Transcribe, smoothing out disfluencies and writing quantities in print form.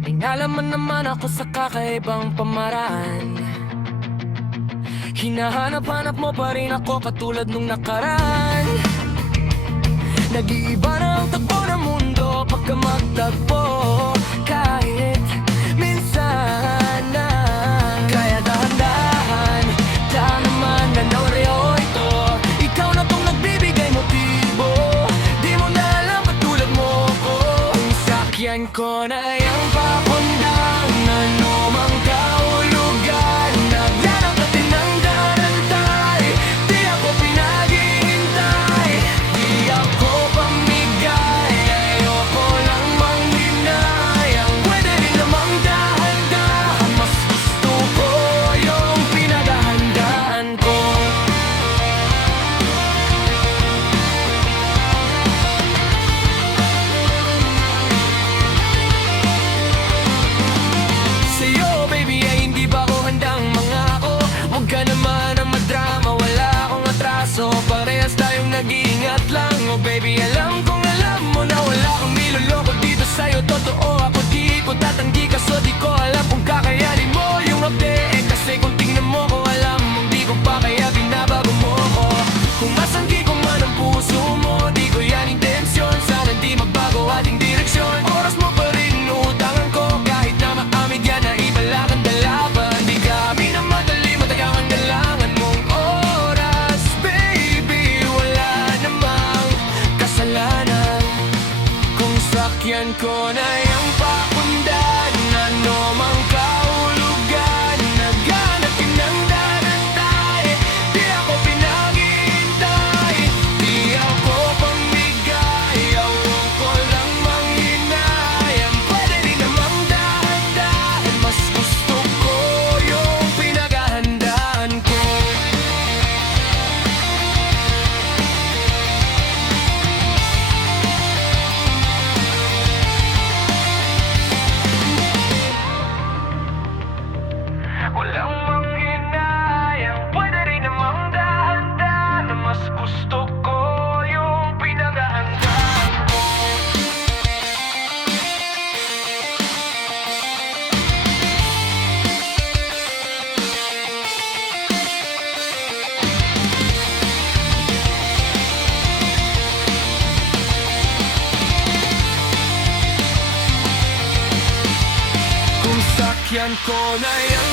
May nalaman naman ako sa kakaibang pamaraan. Hinahanap-hanap mo pa rin ako katulad nung nakaraan. Nag-iiba na ang takbo ng mundo pagka magtagpo, kahit minsan na. Kaya dahan-dahan, dahan naman na naureo ito. Ikaw na tong nagbibigay motibo, di mo na alam katulad mo ko. Ang sakyan ko na yung papundang ano mang kahulugan. Naglanang ka tinanggarantay, di ako pinaghihintay, di ako pamigay. Ayoko lang manghinayang, pwede rin namang dahan-dahan. Mas gusto ko yung pinaghahandaan ko. Sa'yo baby ay hindi ba ako handang mangako? Huwag ka naman ang madrama, wala akong atraso. Parehas tayong nag-iingat lang. Oh baby, alam kong alam mo na wala akong niloloko dito sa'yo. Totoo ako, di ko tatanggi ka, so di ko alam kung kakayanin mo yung update. Kasi kung tingnan mo ko, alam mong di ko pa kaya binabago mo ko. Kung masanggi ko man ang puso mo, di ko yan intensyon. Sana di magbago ating direksyon. Oras mo pa rin utangan ko, kahit na maamid yan na ibala kang dalaban. Di ka minamadali, matagang ang dalangan mong oras. Baby, wala namang kasalanan kung sakyan ko na yung papundan. Ano mang kahulugan, naghanap ka ng darantay, di ako pinaghihintay, di ako pamigay. Ayoko lang manghinayang, pwede rin namang dahan-dahan. Mas gusto ko yung pinaghahandaan ko. Walang manghinayang, pwede rin namang dahan-dahan. Mas gusto ko yung pinaghahandaan ko. Kung sakyan ko na yung